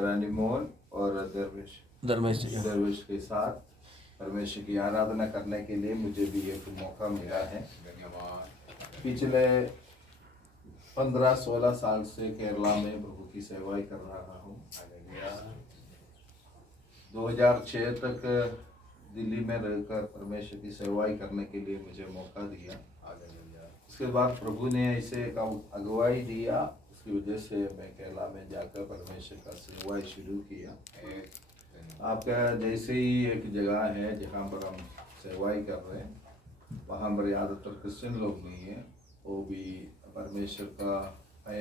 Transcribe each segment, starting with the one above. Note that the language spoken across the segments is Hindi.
ब्रानिमोन और दरवेश के साथ परमेश्वर की आराधना करने के लिए मुझे भी एक मौका मिला है। पिछले 15-16 साल से केरला में प्रभु की सेवाई कर रहा हूँ। 2006 तक दिल्ली में रहकर परमेश्वर की सेवाई करने के लिए मुझे मौका दिया। उसके बाद प्रभु ने ऐसे एक अगुवाई दिया, उसकी वजह से मैं केरला में जाकर परमेश्वर का सेवाई शुरू किया। आपका जैसे ही एक जगह है जहाँ पर हम सेवाई कर रहे हैं, वहाँ पर ज़्यादातर क्रिश्चियन लोग नहीं है, वो भी परमेश्वर का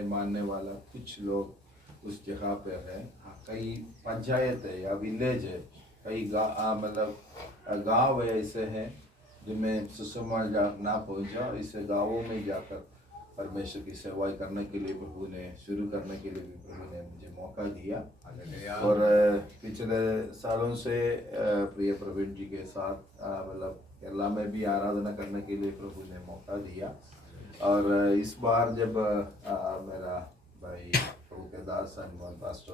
मानने वाला कुछ लोग उस जगह पर है। कई पंचायत है या विलेज है, कई मतलब गांव ऐसे हैं जिनमें सुसमाचार ना पहुंचा। इसे गांवों में जाकर परमेश्वर की सेवाई करने के लिए प्रभु ने शुरू करने के लिए भी प्रभु ने मुझे मौका दिया। और पिछले सालों से प्रिय प्रवीण जी के साथ मतलब केरला में भी आराधना करने के लिए प्रभु ने मौका दिया। और इस बार जब मेरा भाई प्रभु के दास पास्टर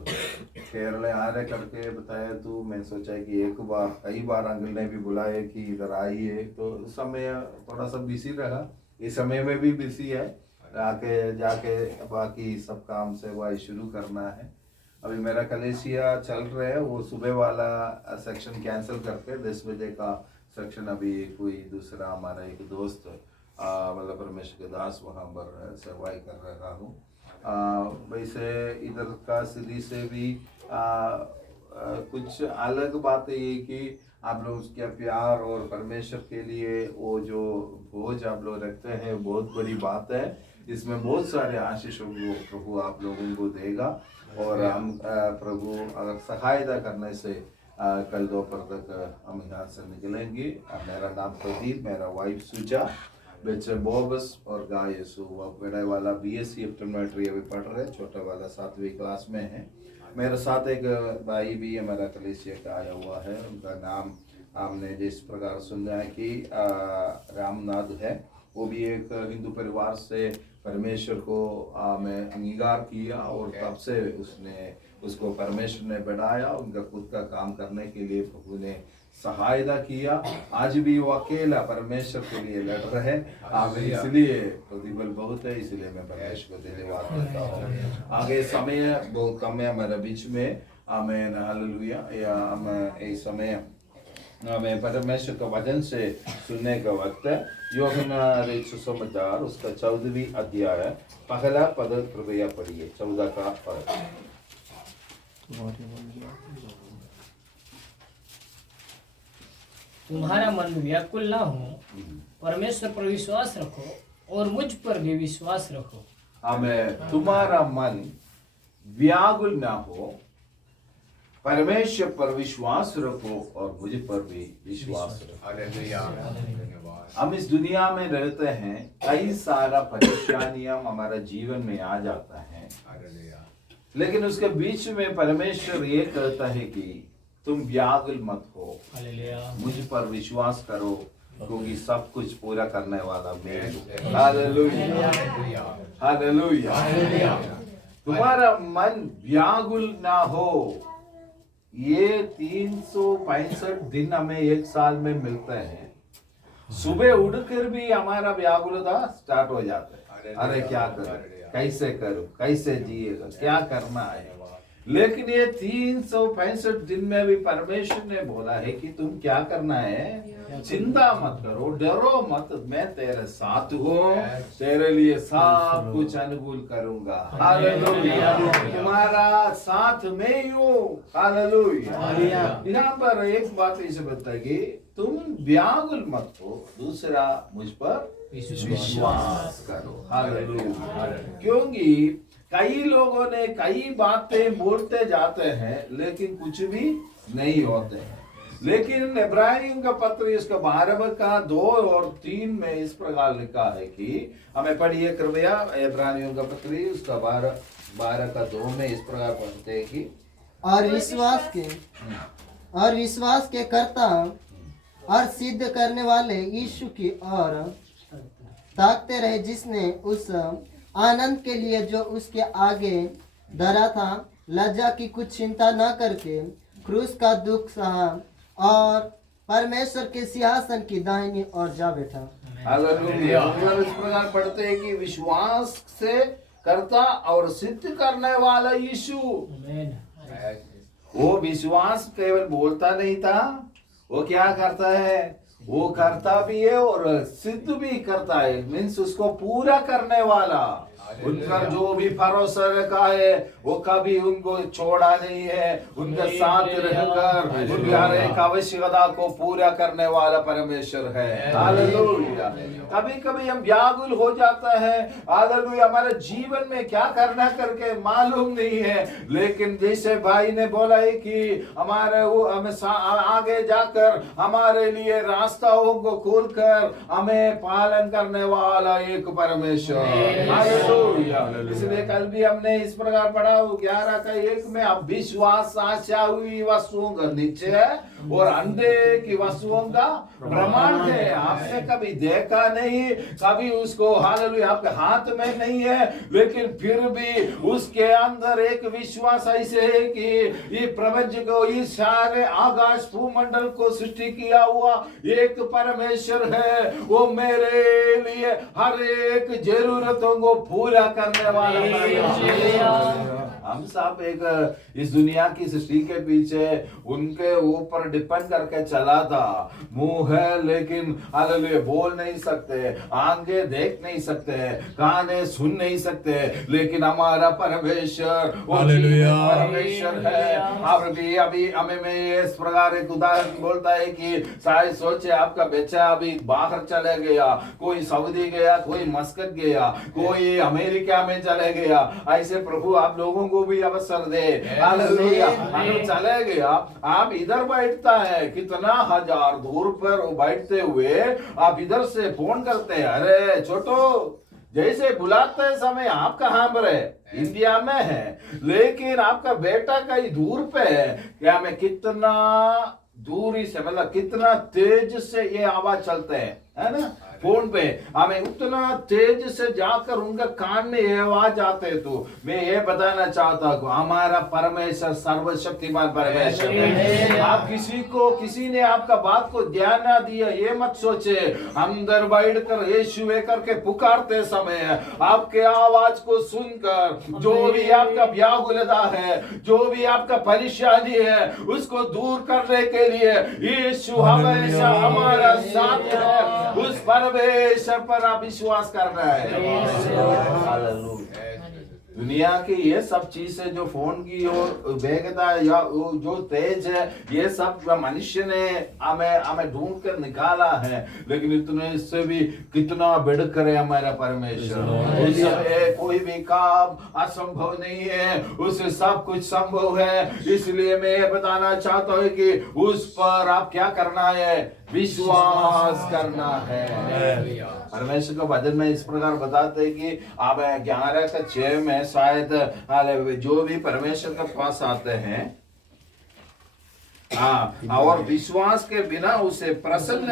केरला आ रहे करके बताया, तो मैं सोचा कि कई बार अंकल ने भी बुलाया कि इधर आइए, तो उस समय थोड़ा सा बिजी रहा। इस समय में भी बिजी है, आके जाके बाकी सब काम से वही शुरू करना है। अभी मेरा कलेसिया चल रहा है, वो सुबह वाला सेक्शन कैंसिल करके 10 बजे का सेक्शन अभी कोई दूसरा हमारा एक दोस्त मतलब परमेश्वर के दास वहाँ पर सेवाई कर रहा हूँ। वैसे इधर का सिटी से भी कुछ अलग बात ये कि आप लोग उसके प्यार और परमेश्वर के लिए वो जो बोझ आप लोग रखते हैं, बहुत बड़ी बात है। इसमें बहुत सारे आशीषों को प्रभु आप लोगों को देगा। और हम प्रभु अगर सहायता करने से कल दोपहर तक हम यहाँ से निकलेंगे। मेरा नाम प्रदीप, मेरा वाइफ सुजा, बच्चे बोगस और गाय यसु। बड़े वाला BSc ऑप्टोमेट्री अभी पढ़ रहे, छोटा वाला 7वीं क्लास में है। मेरे साथ एक भाई भी हमारा कलेसिया का आया हुआ है, उनका नाम हमने जिस प्रकार सुना है कि रामनाथ है। वो भी एक हिंदू परिवार से परमेश्वर को में अंगीकार किया और तब से उसको परमेश्वर ने बढ़ाया। उनका खुद का काम करने के लिए प्रभु ने सहायता किया। आज भी वो अकेला परमेश्वर के लिए लड़ रहे हैं। इसलिए प्रतिबल बहुत है, इसलिए मैं परमेश्वर को धन्यवाद देता हूँ। आगे समय बहुत कम है हमारे बीच में। आमीन, हालेलुया। या हम इस समय हमें परमेश्वर का वचन से सुनने का वक्त है। यूहन्ना सुसमाचार उसका 14वीं अध्याय है, पहला पद कृपया पढ़िए, 14 का पद। तुम्हारा मन व्याकुल ना हो, परमेश्वर पर विश्वास रखो और मुझ पर भी विश्वास रखो। हमें तुम्हारा मन व्याकुल ना हो, परमेश्वर पर विश्वास रखो और मुझ पर भी विश्वास रखो। हम इस दुनिया में रहते हैं, कई सारा परेशानियां हमारा जीवन में आ जाता है, लेकिन उसके बीच में परमेश्वर ये कहता है कि तुम व्याकुल मत हो, मुझ पर विश्वास करो, क्योंकि सब कुछ पूरा करने वाला मैं हूं। Hallelujah, hallelujah. तुम्हारा मन व्याकुल ना हो। ये 365 दिन हमें एक साल में मिलते हैं। सुबह उठकर भी हमारा व्याकुलता स्टार्ट हो जाता है। अरे क्या करूं, कैसे करूं, कैसे जिएगा, क्या करना है। लेकिन ये 365 दिन में भी परमेश्वर ने बोला है कि तुम क्या करना है, चिंता मत करो, डरो मत, मैं तेरे साथ हूँ, तेरे लिए सब कुछ अनुकूल करूंगा। हालेलुया, तुम्हारा साथ में ही हूँ। हालेलुया। यहाँ पर एक बात इसे बताएगी, तुम व्याकुल मत हो, दूसरा मुझ पर विश्वास करो। हालेलुया। क्योंकि कई लोगों ने कई बातें बोलते जाते हैं, लेकिन कुछ भी नहीं होते हैं। लेकिन इब्रानियों का पत्र इसका 12 का 2 और 3 में इस प्रकार लिखा है कि हमें पढ़िए कृपया, इब्रानियों का पत्र उसका 12 का 2 में इस प्रकार पढ़ते हैं कि और विश्वास के कर्ता और सिद्ध करने वाले यीशु की ओर ताकते रहे, जिसने उस आनंद के लिए जो उसके आगे धरा था लज्जा की कुछ चिंता न करके क्रूस का दुख सहा और परमेश्वर के सिंहासन की दाहिनी ओर जा बैठा। हालेलुया। मतलब इस प्रकार पढ़ते हैं कि विश्वास से करता और सिद्ध करने वाला यीशु, वो विश्वास केवल बोलता नहीं था, वो क्या करता है, वो करता भी है और सिद्ध भी करता है। मीन्स उसको पूरा करने वाला, उनका जो भी भरोसा रखा है वो कभी उनको छोड़ा नहीं है, उनके साथ रहकर उनकी हर एक आवश्यकता को पूरा करने वाला परमेश्वर है। हालेलुया। कभी कभी हम व्याकुल हो जाता है, हालेलुया, हमारे जीवन में क्या करना करके मालूम नहीं है, लेकिन जैसे भाई ने बोला है कि हमारे वो हमें आगे जाकर हमारे लिए रास्ताओं को खोलकर हमें पालन करने वाला एक परमेश्वर। हालेलुया। इसलिए कल भी हमने इस प्रकार पढ़ा 11:1 में, अब विश्वास आशा हुई वस्तुओं का निश्चय है और अंधे की वस्तुओं का प्रमाण है। आपने कभी देखा नहीं, कभी उसको, हालेलुया, आपके हाथ में नहीं है, लेकिन फिर भी उसके अंदर एक विश्वास ऐसे है कि ये प्रपंच को, इस सारे आकाश भूमंडल को सृष्टि किया हुआ एक परमेश्वर है, वो मेरे लिए हर एक जरूरतों को पूरा करने वाला परमेश्वर। हम सब एक इस दुनिया की सृष्टि के पीछे उनके ऊपर डिपेंड करके चला था। मुंह है लेकिन हालेलुया बोल नहीं सकते, आंखें देख नहीं सकते, काने सुन नहीं सकते, लेकिन हमारा परमेश्वर वो परमेश्वर है। और भी अभी हमें में इस प्रकार एक उदाहरण बोलता है कि शायद सोचे आपका बच्चा अभी बाहर चले गया, कोई सऊदी गया, कोई मस्कत गया, कोई अमेरिका में चले गया, ऐसे प्रभु आप लोगों को भी अवसर दे। हालेलुया। चले गया, आप इधर बैठता है, कितना हजार दूर पर बैठते हुए आप इधर से फोन करते हैं, अरे छोटो, जैसे बुलाते समय आप कहाँ पर है, इंडिया में है, लेकिन आपका बेटा कहीं दूर पे है, क्या मैं कितना दूरी से, मतलब कितना तेज से ये आवाज चलते हैं, है ना, फोन पे हमें उतना तेज से जाकर उनका कान में ये आवाज आते। तो मैं ये बताना चाहता हूँ, हमारा परमेश्वर सर्वशक्तिमान परमेश्वर है। आप किसी ने आपका बात को ध्यान ना दिया, ये मत सोचे, अंदर बैठ कर यीशु करके पुकारते समय आपके आवाज को सुनकर जो भी आपका व्याकुलता है, जो भी आपका परेशानी है, उसको दूर करने के लिए यीशु हमेशा हमारा साथ है। उस परमेश्वर पर आप विश्वास कर रहे हैं। दुनिया की ये सब चीजें जो फोन की और वेगता या जो तेज है, ये सब मनुष्य ने हमें ढूंढ कर निकाला है, लेकिन इतने इससे भी कितना बढ़कर है हमारा परमेश्वर। उससे कोई भी काम असंभव नहीं है, उससे सब कुछ संभव है। इसलिए मैं ये बताना चाहता हूँ कि उस पर आप क्या करना है, विश्वास करना है। परमेश्वर का वचन में इस प्रकार बताते हैं कि आप 11:6 में शायद जो भी परमेश्वर के पास आते हैं, और विश्वास के बिना उसे प्रसन्न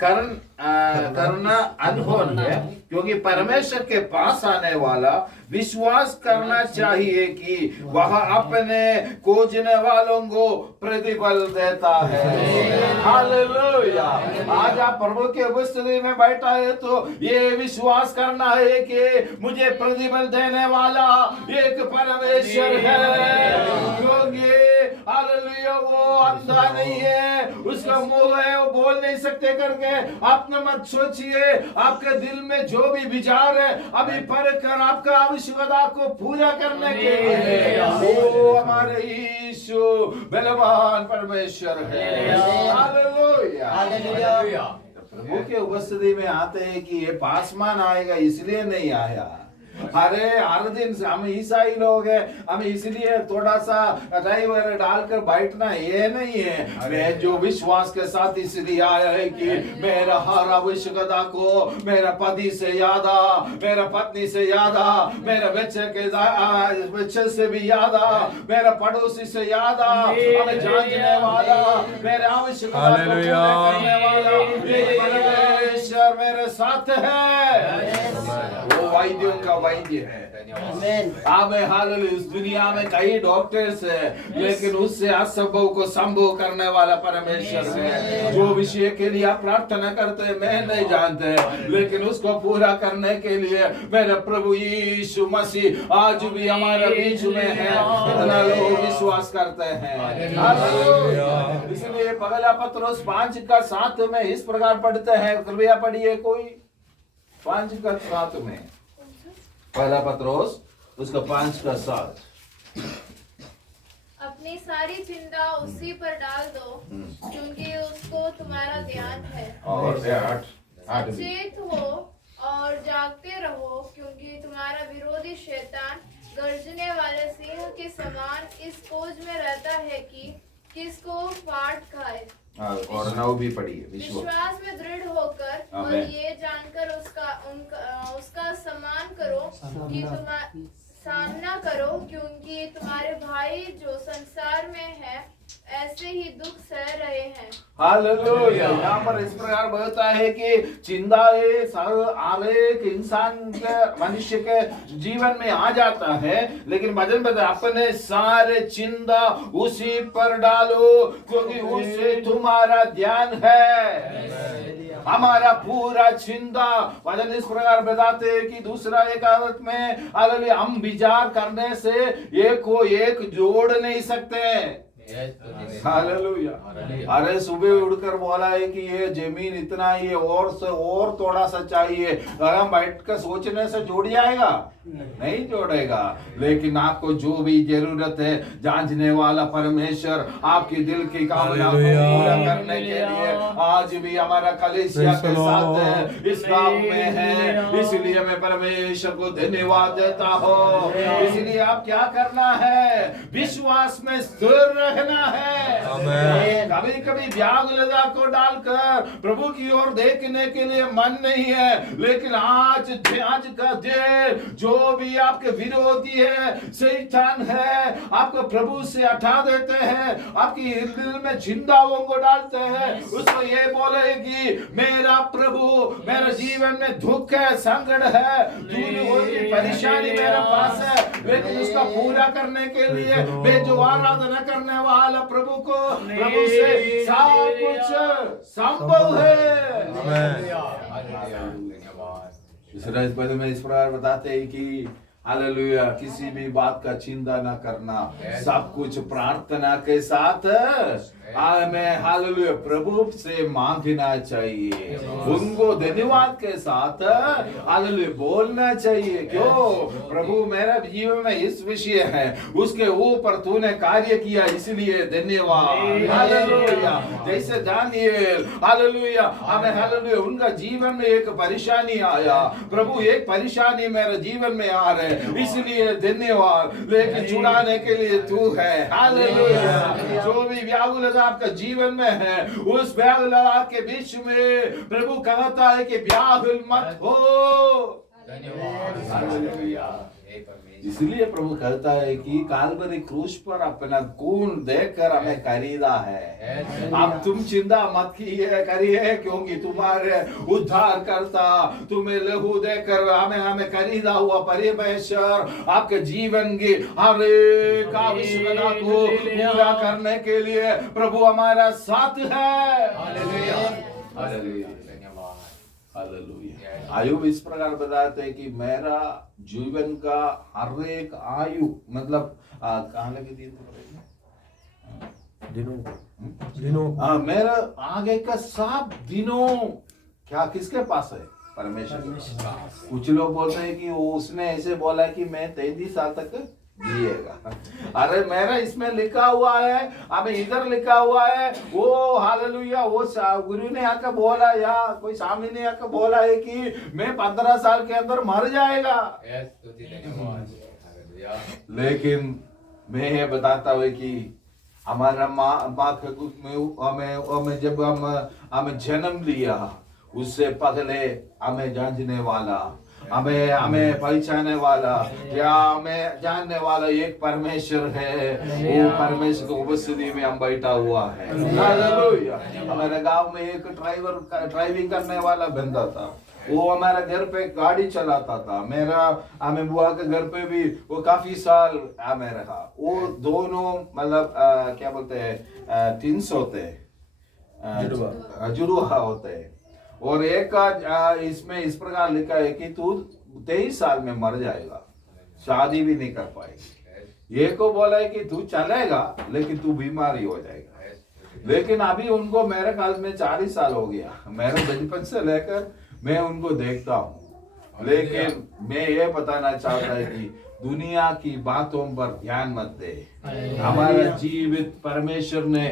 करना अनहोनी है, क्योंकि परमेश्वर के पास आने वाला विश्वास करना चाहिए कि वह अपने खोजने वालों को प्रतिफल देता है। हालेलुया। आज आप प्रभु के उपस्थिति में बैठा है तो ये विश्वास करना है कि मुझे प्रतिफल देने वाला एक परमेश्वर है, क्योंकि हालेलुया वो अंधा नहीं है, उसका मुंह है, वो बोल नहीं सकते करके आपने मत सोचिए। आपके दिल में जो भी विचार है अभी पढ़कर आपका आवश्यकता को पूरा करने के लिए वो हमारे यीशु बलवान परमेश्वर है। हालेलुया। हालेलुया। प्रभु के उपस्थिति में आते हैं कि ये पासमान आएगा इसलिए नहीं आया। अरे हर दिन हम ईसाई लोग हैं, हम इसलिए थोड़ा सा ड्राइवर डालकर बैठना ये नहीं है। मैं जो विश्वास के साथ इसलिए आया है कि मेरा हर आवश्यकता को मेरा पति से ज्यादा, मेरा पत्नी से ज्यादा, मेरे बच्चे से भी ज्यादा, मेरा पड़ोसी से ज्यादा हमें जानने वाला, मेरे आवश्यकता को पूरा करने वाला ये परमेश्वर मेरे साथ है। वैद्यों का वैद्य है। आमेन। आमेन, हालेलुया। इस दुनिया में कई डॉक्टर्स है, लेकिन उससे असंभव को संभव करने वाला परमेश्वर है। जो विषय के लिए आप प्रार्थना करते हैं मैं नहीं जानते, लेकिन उसको पूरा करने के लिए मेरा प्रभु यीशु मसीह आज भी हमारे बीच में है। इतना लोग विश्वास करते हैं। हालेलुया। इसलिए पहला पत्रोस 5:7 में इस प्रकार पढ़ते हैं, कृपया पढ़िए कोई। 5:7 में पहला पत्रोस उसका 5:7। अपनी सारी चिंता उसी पर डाल दो, क्योंकि उसको तुम्हारा ध्यान है। और 8 भी। सचेत हो और जागते रहो, क्योंकि तुम्हारा विरोधी शैतान गर्जने वाले सिंह के समान इस खोज में रहता है कि किसको फाड़ खाए। और 9 भी पढ़िए। विश्वास में दृढ़ होकर और ये जानकर उसका सम्मान करो कि सामना करो, क्योंकि तुम्हारे भाई जो संसार में है ऐसे ही दुख सह रहे हैं। हालेलुया। यहाँ पर इस प्रकार बोलता है कि चिंता हर एक इंसान के मनुष्य के जीवन में आ जाता है, लेकिन भजन बता अपने सारे चिंता उसी पर डालो, क्योंकि उससे तुम्हारा ध्यान है। हमारा पूरा चिंता, भजन इस प्रकार बताते हैं कि दूसरा एक आदत में हालेलुया हम विचार करने से एक को एक जोड़ नहीं सकते। हालेलुया। अरे सुबह उठकर बोला है कि ये जमीन इतना ही है और से और थोड़ा सा चाहिए, अगर हम बैठ कर सोचने से जोड़ जाएगा? नहीं जोड़ेगा। लेकिन आपको जो भी जरूरत है जांचने वाला परमेश्वर आपके दिल की कामना को पूरा करने के लिए आज भी हमारा कलीसिया के साथ है, इस काम में है। इसलिए मैं परमेश्वर को धन्यवाद देता हूँ। इसलिए आप क्या करना है? विश्वास में स्थिर रहना है। कभी कभी व्याकुलता को डालकर प्रभु की ओर देखने के लिए मन नहीं है, लेकिन आज का दिन जो भी आपके विरोधी है, शैतान है, आपको प्रभु से हटा देते हैं, आपकी दिल में चिंताओं को डालते हैं, उसको ये बोले कि मेरा प्रभु मेरे जीवन में दुख है, संकट है, परेशानी मेरे पास है, लेकिन उसका पूरा करने के लिए मैं जो आराधना करने वाला प्रभु से सब कुछ संभव है। पहले में इस प्रकार बताते हैं कि हालेलुया किसी भी बात का चिंता न करना, सब कुछ प्रार्थना के साथ हमें हालेलुया प्रभु से मांगना चाहिए, उनको धन्यवाद के साथ हालेलुया बोलना चाहिए। क्यों? प्रभु मेरा जीवन में इस विषय है, उसके ऊपर तूने कार्य किया, इसलिए धन्यवाद। हालेलुया। जैसे दानियेल हालेलुया हमें हालेलुया उनका जीवन में एक परेशानी आया, प्रभु एक परेशानी मेरे जीवन में आ रहे, इसलिए धन्यवाद, लेकिन छुड़ाने के लिए तू है। हालेलुया। जो भी व्याकुलता आपका जीवन में है, उस व्याकुलता के बीच में प्रभु कहता है कि व्याकुल मत हो। धन्यवाद। इसलिए प्रभु कहता है कि काल्वरी क्रूस पर अपना खून देकर हमें खरीदा है। अब तुम चिंता मत करिए, क्योंकि तुम्हारे उद्धार करता तुम्हें लहू देकर हमें खरीदा हुआ परमेश्वर आपके जीवन की हर एक आवश्यकता को पूरा करने के लिए प्रभु हमारा साथ है। हालेलुया। आयु इस प्रकार बताते हैं कि मेरा जीवन का हर एक आयु मतलब कहाँ लगे दिनों मेरा आगे का सब दिनों क्या किसके पास है? परमेश्वर। कुछ लोग बोलते हैं कि वो उसने ऐसे बोला कि मैं 33 साल तक जिएगा। अरे मेरा इसमें लिखा हुआ है, अब इधर लिखा हुआ है, वो हालेलुया वो गुरु ने आकर बोला या कोई स्वामी ने आकर बोला है कि मैं 15 साल के अंदर मर जाएगा। लेकिन मैं ये बताता हूँ कि हमारा माँ हमें जब हमें जन्म लिया उससे पहले हमें जांचने वाला, हमें पहचाने वाला या हमें जानने वाला एक परमेश्वर है। वो परमेश्वर की उपस्थिति में हम बैठा हुआ है। हालेलुया। हमारे गांव में एक ड्राइविंग करने वाला बंदा था, वो हमारा घर पे गाड़ी चलाता था। मेरा हमें बुआ के घर पे भी वो काफी साल हमें रहा। वो दोनों मतलब क्या बोलते हैं टिन्स होते हैं, जुड़वा होते हैं। और एक का इसमें इस प्रकार लिखा है कि तू 23 साल में मर जाएगा, शादी भी नहीं कर पाएगी। ये को बोला है कि तू चलेगा लेकिन तू बीमारी हो जाएगा। लेकिन अभी उनको मेरे ख्याल में 40 साल हो गया। मेरे बचपन से लेकर मैं उनको देखता हूँ। लेकिन मैं ये बताना चाहता है कि दुनिया की बातों पर ध्यान मत दे। हमारा जीवित परमेश्वर ने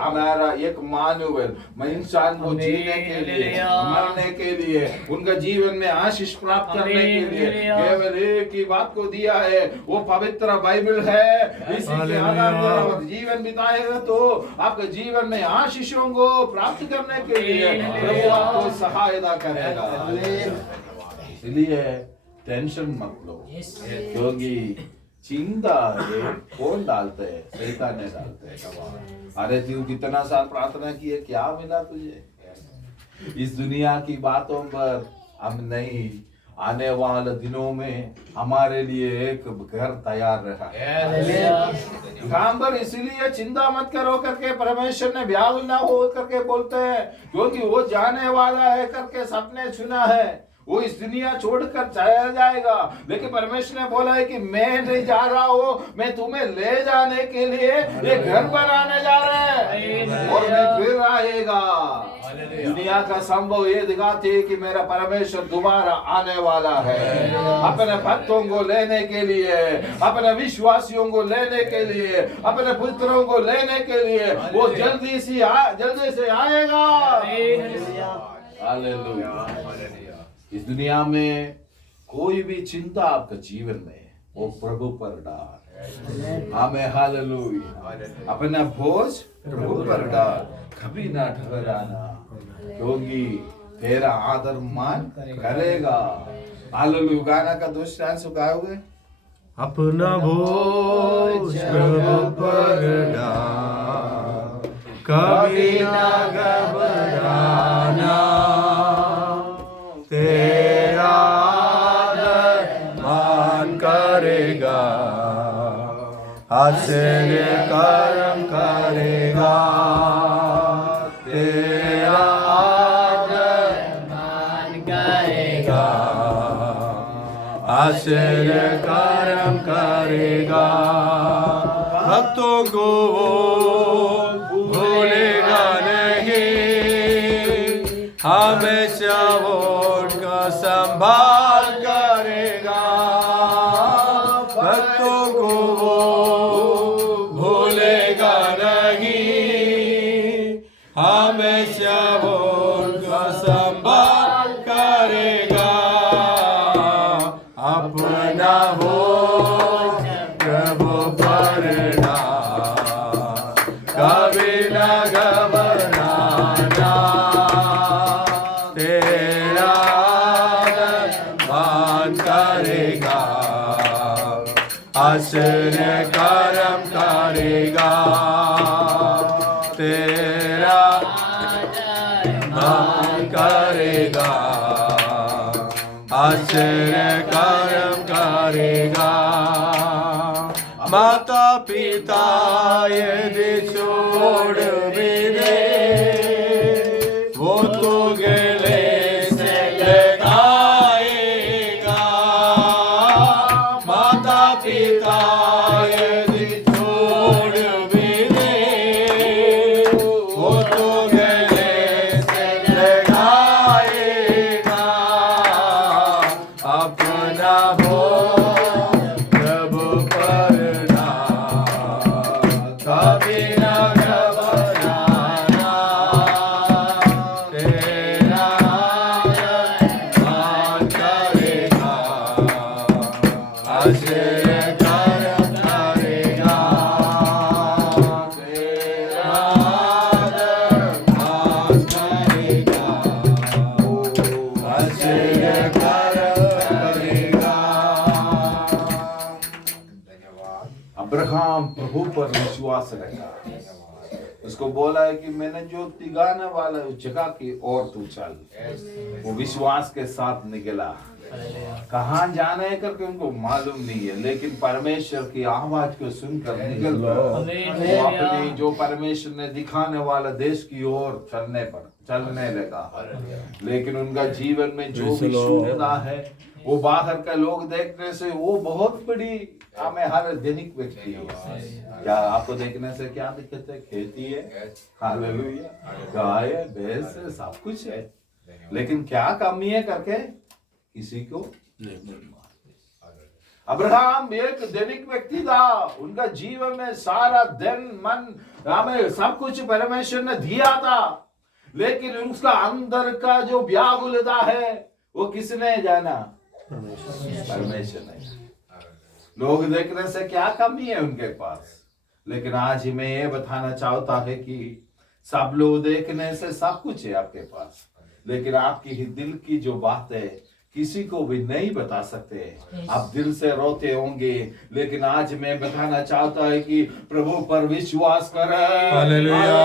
हमारा एक मानव इंसान को जीने के लिए, मरने के लिए, उनका जीवन में आशीष प्राप्त करने के लिए केवल एक ही बात को दिया है, वो पवित्र बाइबल है। इसी के आधार पर आप जीवन बिताएगा तो आपके जीवन में आशीषों को प्राप्त करने के लिए प्रभु आपको सहायता करेगा। इसलिए टेंशन मत लो, क्योंकि चिंता ये कौन डालते हैं? शैतान ने डालते हैं। अरे तू कितना साल प्रार्थना की है, क्या मिला तुझे? इस दुनिया की बातों पर हम नहीं, आने वाले दिनों में हमारे लिए एक घर तैयार रहा है यहाँ पर। इसीलिए चिंता मत करो करके परमेश्वर ने व्याकुल ना हो करके बोलते हैं, क्योंकि वो जाने वाला है करके सबने सुना है। वो इस दुनिया छोड़कर चला जाएगा, लेकिन परमेश्वर ने बोला है कि मैं नहीं जा रहा हूँ, मैं तुम्हें ले जाने के लिए एक घर बनाने जा रहा है और मैं फिर आएगा। दुनिया का संभव ये दिखाते है कि मेरा परमेश्वर दोबारा आने वाला है अपने भक्तों को लेने के लिए, अपने विश्वासियों को लेने के लिए, अपने पुत्रों को लेने के लिए। वो जल्दी से आएगा। हालेलुया। इस दुनिया में कोई भी चिंता आपका जीवन में वो प्रभु पर डाल। हमें हालेलुया। अपना बोझ प्रभु पर डाल, कभी ना ठहराना, क्योंकि तेरा आदर मान करेगा। हालेलुया। गाना का दूसरा अंश गाए हुए, अपना बोझ प्रभु पर डाल, कभी ना घबराना, तेरा आदर मान करेगा, आश्चर्य कर्म करेगा। तेरा आदर मान करेगा, आश्चर्य कर्म करेगा। भक्तों को भूलेगा नहीं, हमेशा वो उनका संभाल करेगा। भक्तों को भूलेगा नहीं, हमेशा वो उनका संभाल करेगा। अपना हो प्रभु पर डाल, कभी न घबराना, तेरा आदर मान करेगा, आश्चर्य कर्म करेगा। तेरा आदर मान करेगा, आश्चर्य कर्म करेगा। माता पिता यदि छोड़ भी दे, वो तो गले से लगाएगा। माता पिता यदि छोड़ भी दे, वो तो गले से लगाएगा। अपना हो प्रभु पर डाल, कभी न घबराना, तेरा आदर मान करेगा, आश्चर्य कर्म करेगा। तेरा आदर मान करेगा, आश्चर्य कर्म करेगा। अब्राहम प्रभु पर विश्वास रखा, उसको बोला है कि मैंने जो तिगाने वाला उस जगह की ओर तू चल। वो विश्वास के साथ निकला। कहाँ जाना है करके उनको मालूम नहीं है, लेकिन परमेश्वर की आवाज को सुनकर निकल गए। वो अपनी जो परमेश्वर ने दिखाने वाला देश की ओर चलने लगा। लेकिन उनका जीवन में जो भी शून्यता है, वो बाहर का लोग देखने से वो बहुत बड़ी हमें हर दैनिक व्यक्ति है। क्या आपको देखने से क्या दिक्कत है? खेती है, हालेलुया, गाय है, भैंस है, सब कुछ है, लेकिन क्या कमी है करके किसी को नहीं। अब्राहम एक दैनिक व्यक्ति था। उनका जीवन में सारा दिन मन हमें सब कुछ परमेश्वर ने दिया था, लेकिन उसका अंदर का जो व्याकुलता है वो किसने जाना? परमेश्वर ने। लोग देखने से क्या कमी है उनके पास, लेकिन आज मैं ये बताना चाहता है कि सब लोग देखने से सब कुछ है आपके पास, लेकिन आपकी दिल की जो बात है किसी को भी नहीं बता सकते। आप दिल से रोते होंगे, लेकिन आज मैं बताना चाहता है कि प्रभु पर विश्वास करें। हालेलुया।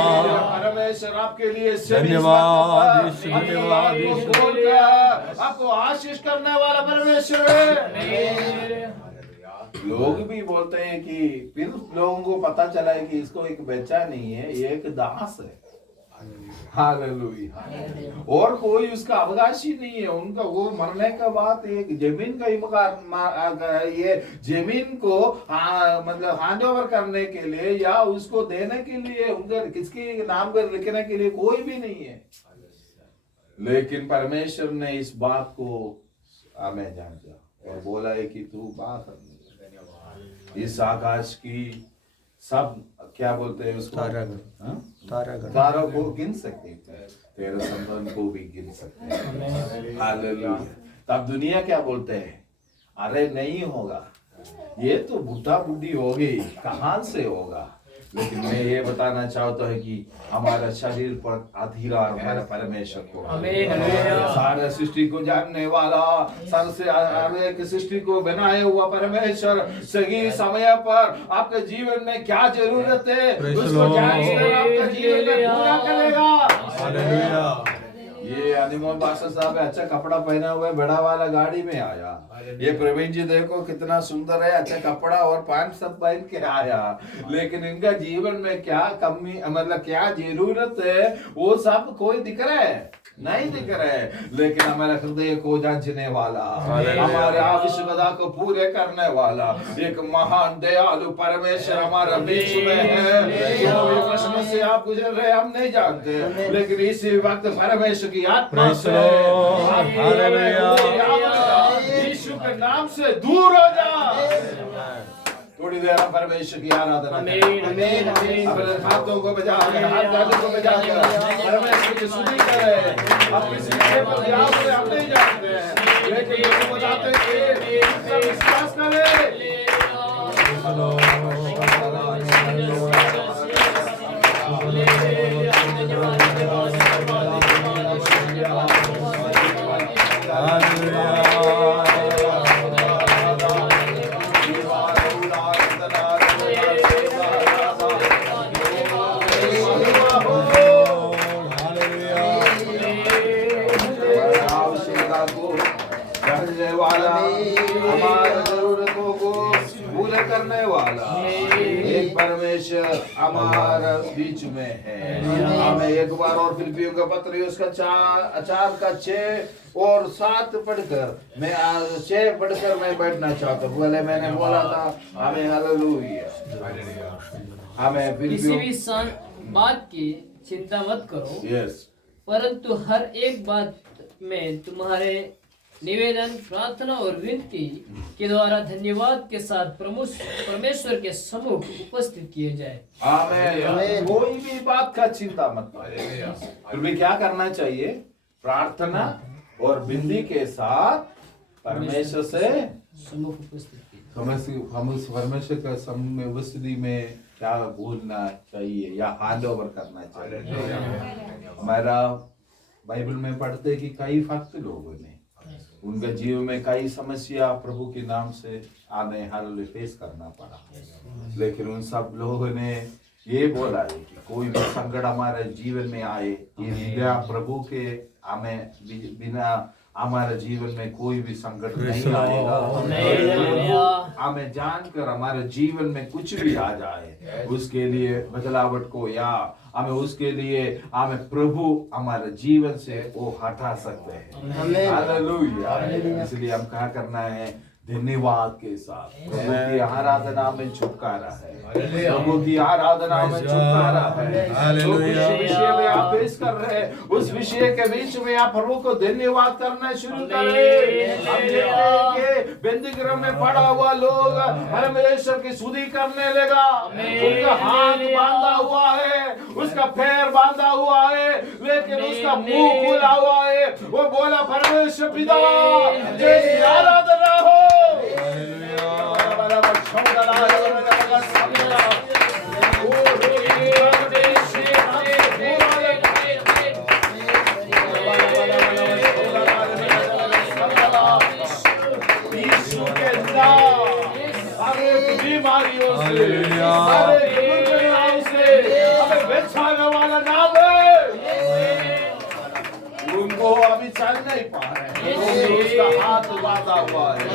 परमेश्वर आपके लिए धन्यवाद, धन्यवाद। आपको आशीष करने वाला परमेश्वर है। लोग भी बोलते हैं कि फिर लोगों को पता चला है कि इसको एक बच्चा नहीं है, ये एक दास है। हालेलुया। और कोई उसका अवकाश ही नहीं है। उनका वो मरने का बाद एक जमीन का इनकार, ये जमीन को मतलब हैंड ओवर करने के लिए या उसको देने के लिए उनके किसके नाम पर लिखने के लिए कोई भी नहीं है। लेकिन परमेश्वर ने इस बात को हमें जान दिया और बोला है कि तू बात इस आकाश की सब क्या बोलते हैं उसको, तारों को गिन सकते हैं, तेरे संतान को भी गिन सकते हैं। हालेलुया। तब दुनिया क्या बोलते हैं? अरे नहीं होगा, ये तो बुढ़ा बुढ़ी हो गई, कहां से होगा। लेकिन मैं ये बताना चाहता हूँ कि हमारा शरीर पर अधिकार हमारा परमेश्वर को, सारे सृष्टि को जानने वाला, सर से एक सृष्टि को बनाए हुआ परमेश्वर सही समय पर आपके जीवन में क्या जरूरत है उसको जानकर आपका जीवन में पूरा करेगा। ये अनिमोल पास्टर साहब अच्छा कपड़ा पहना हुआ है, बड़ा वाला गाड़ी में आया। ये प्रवीण जी देखो कितना सुंदर है, अच्छा कपड़ा और पैंट सब पहन के आया, लेकिन इनका जीवन में क्या कमी मतलब क्या जरूरत है वो सब कोई दिख रहा है? नहीं दिख रहा है। लेकिन हमारे हृदय को जांचने वाला, हमारे आवश्यकता को पूरे करने वाला एक महान दयालु परमेश्वर हमारे बीच में है। जो ये प्रश्न से आप गुजर रहे हम नहीं जानते, लेकिन इसी वक्त परमेश्वर की आत्मा से यीशु के नाम से दूर हो जा। थोड़ी देर हम परमेश्वर की आराधना करें, अपने हाथों को बजा कर, हाथ तालियों को बजा कर परमेश्वर की स्तुति करें। अब किसी के पर ध्यान से हम नहीं जानते हैं, लेकिन ये बताते हैं कि इसका विश्वास करें। हमारे जरूरतों को पूरे करने वाला एक परमेश्वर हमारे बीच में है। हमें एक बार और फिलिप्पियों का पत्र उसका 4 का 6 और 7 पढ़कर मैं 6 पढ़कर मैं बैठना चाहता हूँ। पहले मैंने बोला था हमें हालेलुया, हमें किसी भी बात की चिंता मत करो, परंतु हर एक बात में तुम्हारे निवेदन, प्रार्थना और विनती के द्वारा धन्यवाद के साथ परमेश्वर के सम्मुख उपस्थित किए जाए। आमीन। कोई भी बात का चिंता मत करो, फिर भी क्या करना चाहिए? प्रार्थना और विनती के साथ परमेश्वर से सम्मुख उपस्थित किए। हम परमेश्वर का सम्मुख उपस्थिति में क्या बोलना चाहिए या हैंड ओवर करना चाहिए। हमारा बाइबल में पढ़ते कि कई भक्त लोगों ने उनके जीवन में कई समस्या प्रभु के नाम से आने हाल फेस करना पड़ा, लेकिन उन सब लोगों ने ये बोला है कि कोई भी संकट हमारे जीवन में आए, ये बिना प्रभु के हमें बिना हमारे जीवन में कोई भी संकट नहीं आएगा। हमें जानकर हमारे जीवन में कुछ भी आ जाए, उसके लिए बदलावट को या हमें उसके लिए हमें प्रभु हमारे जीवन से वो हटा सकते हैं। हालेलुया। इसलिए हम क्या करना है? धन्यवाद के साथ प्रभु की आराधना में छुटकारा है, प्रभु की आराधना में छुटकारा है। जो विषय में आप पेश कर रहे हैं, उस विषय के बीच में आप प्रभु को धन्यवाद करना शुरू करें। हम देखेंगे बंदीगृह में पड़ा हुआ लोग परमेश्वर की स्तुति करने लगा। उनका हाथ बांधा हुआ है, उसका पैर बांधा हुआ है, लेकिन उसका मुंह खुला हुआ है। वो बोला, परमेश्वर पिता जैसी आराधना हो। बीमारियों से, हमें बचाने वाला नाम है। उनको अभी चल नहीं पा रहे, उसका हाथ बांधा हुआ है,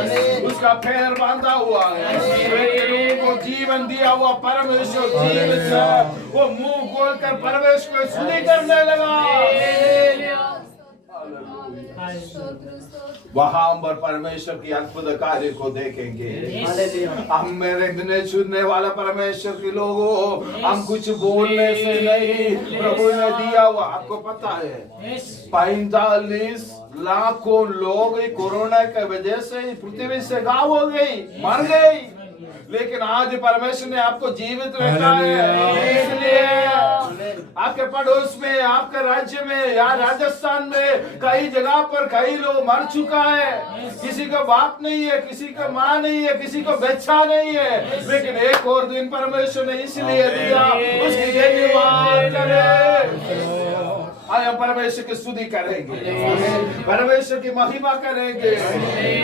उसका पैर बांधा हुआ है, लेकिन उनको जीवन दिया हुआ परमेश्वर जीवित है। वो मुंह खोलकर परमेश्वर को स्तुति करने लगा। वहां पर परमेश्वर की अद्भुत कार्य को देखेंगे। हम मेरे गिने चुनने वाला परमेश्वर के लोगों, हम कुछ बोलने से नहीं, प्रभु ने दिया हुआ। आपको पता है 45 लाखों लोग कोरोना की वजह से पृथ्वी से गायब हो गई, मर गई, लेकिन आज परमेश्वर ने आपको जीवित रखा है। इसलिए आपके पड़ोस में, आपके राज्य में या राजस्थान में कई जगह पर कई लोग मर चुका है। किसी को बाप नहीं है, किसी को माँ नहीं है, किसी को बच्चा नहीं है, लेकिन एक और दिन परमेश्वर ने इसलिए दिया, उसकी धन्यवाद करें। आज हम परमेश्वर की स्तुति करेंगे, परमेश्वर की महिमा करेंगे।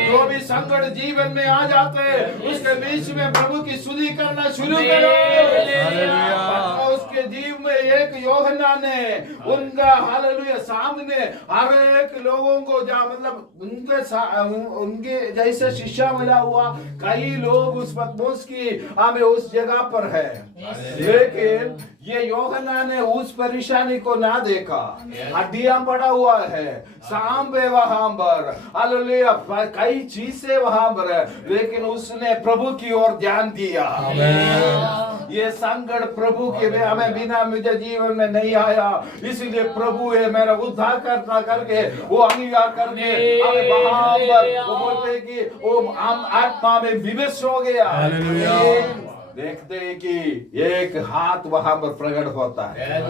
जो भी संकट जीवन में आ जाते हैं, उसके बीच में प्रभु की स्तुति करना शुरू करो। उसके जीव में एक यूहन्ना ने उनका हालेलुया सामने हर एक लोगों को मतलब उनके जैसे शिक्षा मिला हुआ कई लोग उस पतमोस की हमें उस जगह पर है, लेकिन ये यूहन्ना ने उस परेशानी को ना देखा। हड्डियां पड़ा हुआ है, सांप है वहां पर, हालेलुया कई चीजें वहां पर है, लेकिन उसने प्रभु की ओर ध्यान दिया। ये संकट प्रभु के हमें बिना मुझे जीवन में नहीं आया, इसलिए प्रभु है मेरा उद्धार करता करके वो अंगीकार करके हमें वहां पर वो बोलते कि वो हम आत्मा में विवश हो गया। देखते हैं कि एक हाथ वहां पर प्रकट होता है,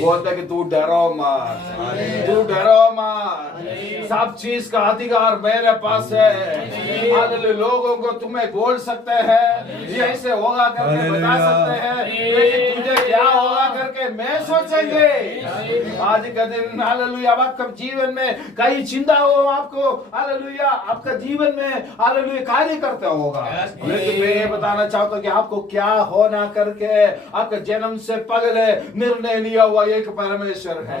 बोलता है कि तू डरो मत, तू डरो मत, सब चीज का अधिकार मेरे पास है। लोगों को तुम्हें बोल सकते हैं, ये ऐसे होगा करके बता सकते हैं, लेकिन तुझे क्या होगा करके मैं सोचेंगे। आज का दिन हालेलुया आपका जीवन में कई चिंता हो, आपको हालेलुया आपका जीवन में हालेलुया कार्य करता होगा, लेकिन मैं ये बताना चाहता हूँ कि आपको क्या होना करके आपका जन्म से पहले निर्णय लिया हुआ एक परमेश्वर है।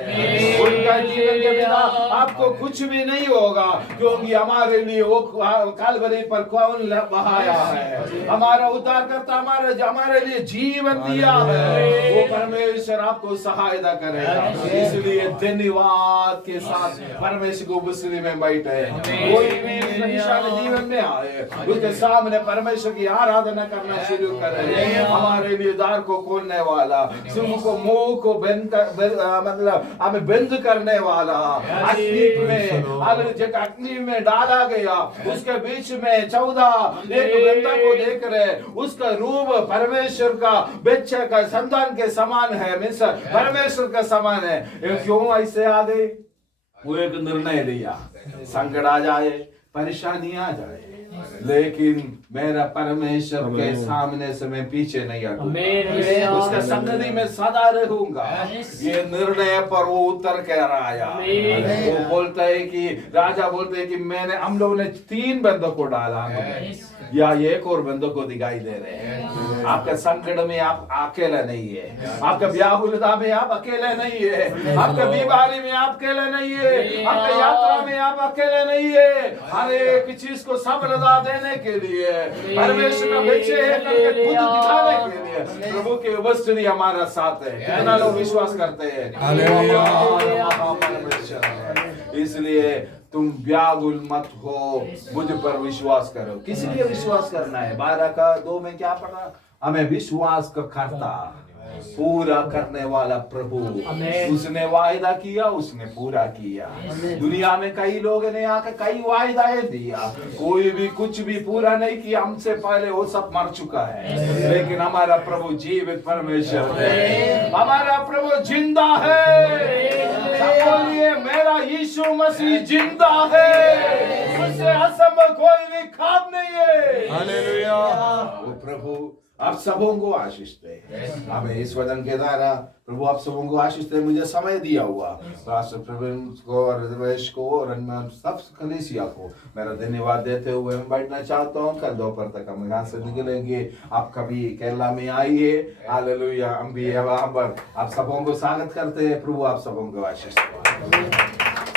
उनका जीवन के बिना आपको कुछ भी नहीं होगा, क्योंकि हमारे लिए वो कालवरी पर कौन बहाया है, हमारा उद्धार करता हमारे लिए जीवन दिया है, वो परमेश्वर आपको सहायता करेगा। इसलिए धन्यवाद के साथ परमेश्वर को उपस्थिति में बैठे, कोई भी जीवन में आए उसके सामने परमेश्वर की आराधना करना शुरू करें। हमारे लिए द्वार को खोलने वाला, सिंह को मुंह को मतलब हमें बंद करने वाला, अग्नि में डाला गया, उसके बीच में 14 एक बंदा को देख रहे, उसका रूप परमेश्वर का बच्चे का संतान के समान है, मीन्स परमेश्वर का समान है। क्यों ऐसे आ गए? वो एक निर्णय लिया, संकट आ जाए, परेशानी आ जाए, लेकिन मेरा परमेश्वर के सामने से मैं पीछे नहीं हटूंगा, उसके संगति में सदा रहूंगा। ये निर्णय पर वो उतर कर आया। वो बोलता है कि राजा बोलते हैं कि मैंने हम लोगों ने 3 बंदों को डाला, या एक और बंदों को दिखाई दे रहे हैं। आपके संकट में आप अकेले नहीं है, आपके व्याकुलता में आप अकेले नहीं है, आपके बीमारी में आप अकेले नहीं है, आपके यात्रा में आप अकेले नहीं है। हर एक चीज को सफलता देने के लिए परमेश्वर ने भेजे है, करके खुद दिखाने के लिए प्रभु की उपस्थिति हमारा साथ है। कितना लोग विश्वास करते हैं? इसलिए तुम व्याकुल मत हो, मुझ पर विश्वास करो। किस लिए विश्वास करना है? 12:2 में क्या पढ़ा? हमें विश्वास का करता, पूरा करने वाला प्रभु, उसने वायदा किया, उसने पूरा किया। दुनिया में कई लोगों ने आकर कई वायदाएं दिया, कोई भी कुछ भी पूरा नहीं किया। हमसे पहले वो सब मर चुका है, लेकिन हमारा प्रभु जीवित परमेश्वर है, हमारा प्रभु जिंदा है। बोलिए मेरा यीशु मसीह जिंदा है, उससे असंभव कोई भी काम नहीं है। हालेलुया। वो प्रभु आप सबों को आशीष दे। हमें इस वचन के द्वारा प्रभु आप सबों को आशीष दे। मुझे समय दिया हुआ राष्ट्र प्रवीण को और रमेश को और सब कलीसिया को मेरा धन्यवाद देते हुए मैं बैठना चाहता हूँ। कल दोपहर तक हम यहाँ से निकलेंगे। आप कभी केरला में आइए। हालेलुया। हम भी वहाँ पर आप सबों को स्वागत करते हैं। प्रभु आप सबों को आशीष दे।